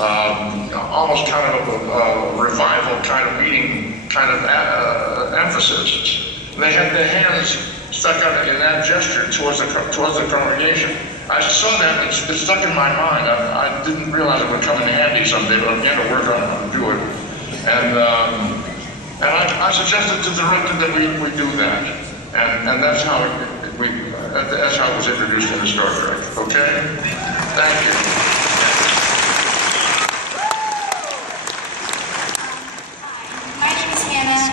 almost kind of a revival kind of meeting kind of emphasis. They had their hands stuck out in that gesture towards the congregation. I saw that, and it stuck in my mind. I didn't realize it would come in handy someday, but I'm going to work on how to do it. And I suggested to the director that we do that, and that's how that's how it was introduced in the Star Trek. Okay, thank you. My name is Hannah.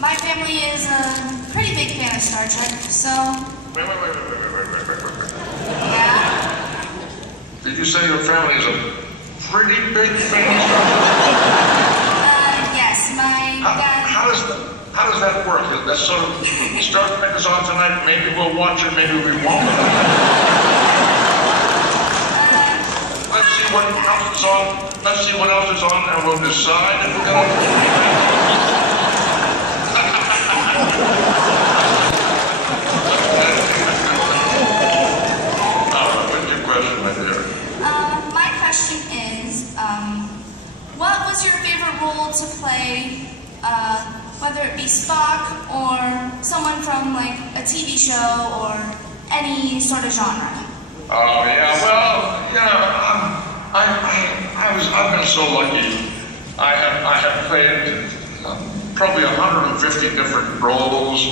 My family is a pretty big fan of Star Trek, so. Wait. Yeah. Did you say your family is a pretty big fan of Star Trek? Yes, my dad. How does that work? That's sort of, Star Trek is on tonight, maybe we'll watch it, maybe we won't. Let's see what else is on, and we'll decide if we're going to... What's your question, my dear? My question is, what was your favorite role to play, whether it be Spock or someone from like a TV show or any sort of genre? Oh yeah, well, yeah, I've been so lucky. I have played probably 150 different roles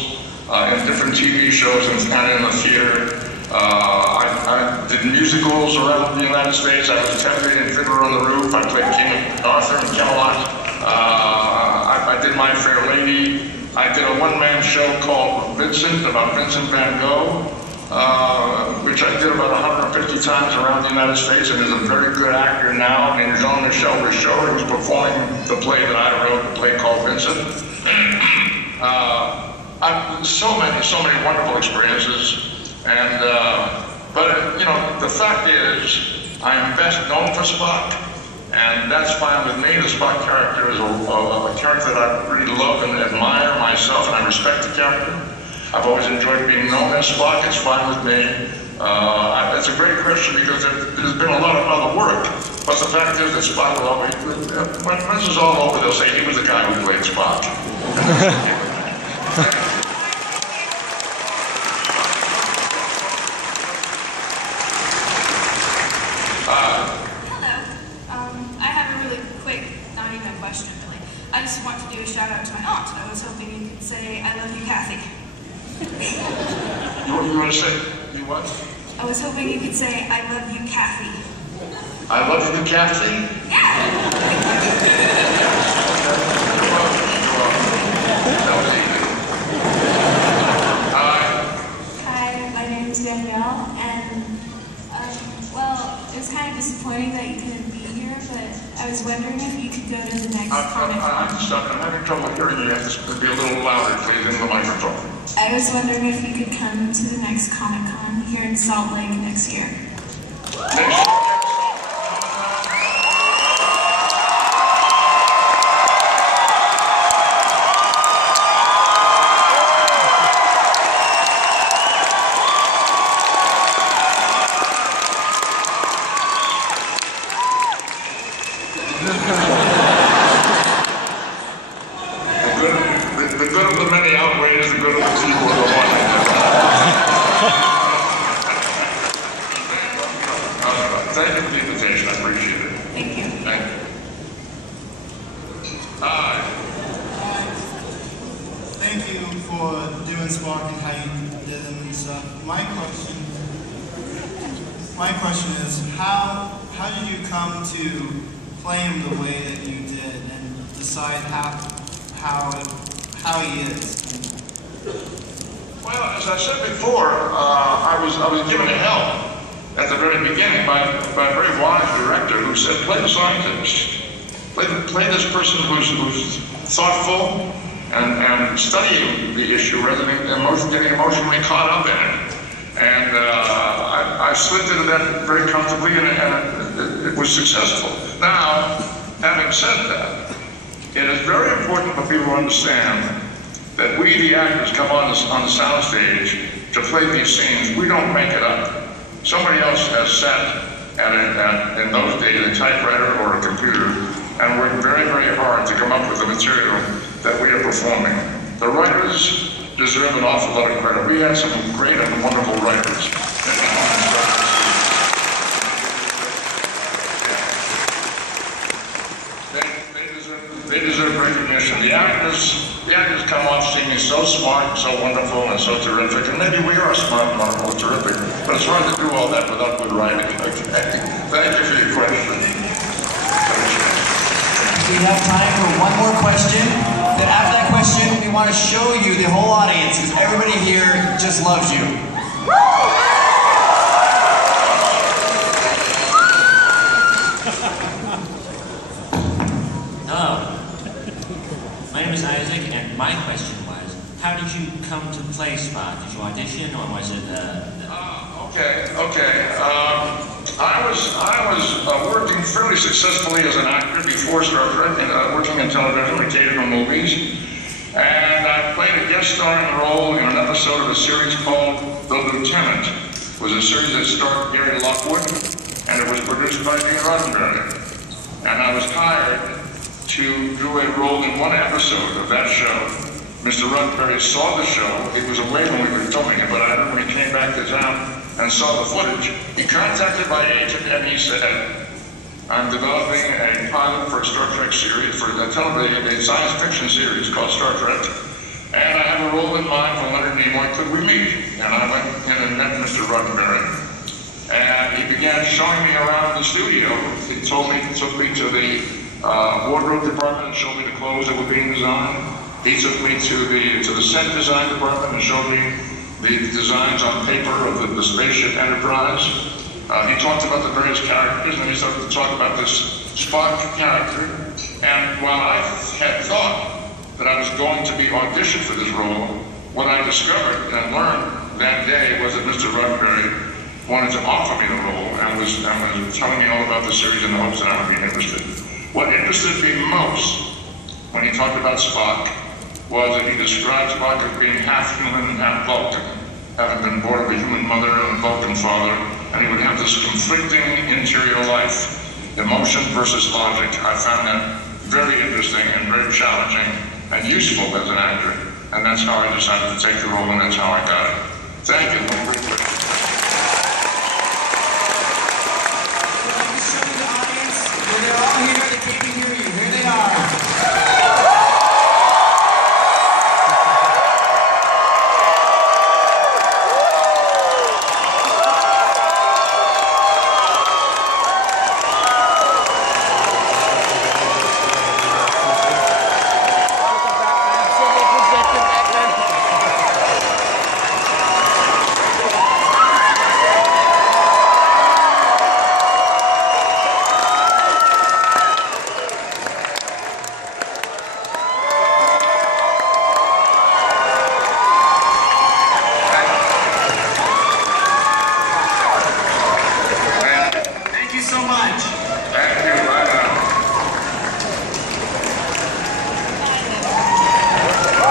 in different TV shows and in the theater. I did musicals around the United States. I was Teddy in Fiddler on the Roof. I played King Arthur in Camelot. I did My Fair Lady. I did a one-man show called Vincent, about Vincent van Gogh, which I did about 150 times around the United States, and is a very good actor now. In Jean-Michel Richaud, he was performing the play that I wrote, the play called Vincent. So many wonderful experiences, and but you know, the fact is, I am best known for Spock. And that's fine with me. The Spock character is a character that I really love and admire myself, and I respect the character. I've always enjoyed being known as Spock. It's fine with me. It's a great question because there's been a lot of other work. But the fact is that Spock will always, when this is all over, they'll say he was the guy who played Spock. I just want to do a shout out to my aunt. I was hoping you could say, I love you, Kathy. You want to say, you what? I was hoping you could say, I love you, Kathy. I love you, Kathy? Yeah. Hi, my name is Danielle, and well, it was kind of disappointing that you couldn't be here, but I was wondering if you could go to the next Comic Con. I'm having trouble hearing you. You have to be a little louder, please, in the microphone. I was wondering if you could come to the next Comic Con here in Salt Lake next year. Next year. The good of the many outweighs the good of the few or the one. Thank you for the invitation. I appreciate it. Thank you. Thank you. Hi. Thank you for doing Spock and how you did them and stuff. My question is, how did you come to play him the way that you did and decide how he is? Well, as I said before, I was given help at the very beginning by a very wise director who said, play the scientist. Play this person who's thoughtful and studying the issue rather than getting emotionally caught up in it. And I slipped into that very comfortably, and it was successful. Now, having said that, it is very important for people to understand that we, the actors, come on the soundstage to play these scenes. We don't make it up. Somebody else has sat in those days and typewriter or a computer and work very, very hard to come up with the material that we are performing. The writers deserve an awful lot of credit. We had some great and wonderful writers. They deserve recognition. The actors come off seeming so smart, so wonderful, and so terrific. And maybe we are smart and wonderful and terrific, but it's hard to do all that without good writing. Okay. Thank you for your question. We have time for one more question. Then after that question, we want to show you the whole audience, because everybody here just loves you. Hello. My name is Isaac, and my question was, how did you come to play Spock? Did you audition, or was it Okay. I was working fairly successfully as an actor before Star Trek, working in television, occasional movies, and I played a guest starring role in an episode of a series called The Lieutenant. It was a series that starred Gary Lockwood, and it was produced by Leonard Nimoy. And I was hired to do a role in one episode of that show. Mr. Roddenberry saw the show. He was away when we were filming it, but I remember when he came back to town and saw the footage. He contacted my agent and he said, I'm developing a pilot for a Star Trek series, for a science fiction series called Star Trek. And I have a role in mind for Leonard Nimoy. Could we meet? And I went in and met Mr. Roddenberry. And he began showing me around the studio. He took me to the wardrobe department and showed me the clothes that were being designed. He took me to the set design department and showed me the designs on paper of the spaceship Enterprise. He talked about the various characters, and he started to talk about this Spock character. And while I had thought that I was going to be auditioned for this role, what I discovered and learned that day was that Mr. Roddenberry wanted to offer me the role and was telling me all about the series in the hopes that I would be interested. What interested me most when he talked about Spock was that he described Spock as being half human and half Vulcan, having been born of a human mother and a Vulcan father, and he would have this conflicting interior life, emotion versus logic. I found that very interesting and very challenging and useful as an actor, and that's how I decided to take the role, and that's how I got it. Thank you.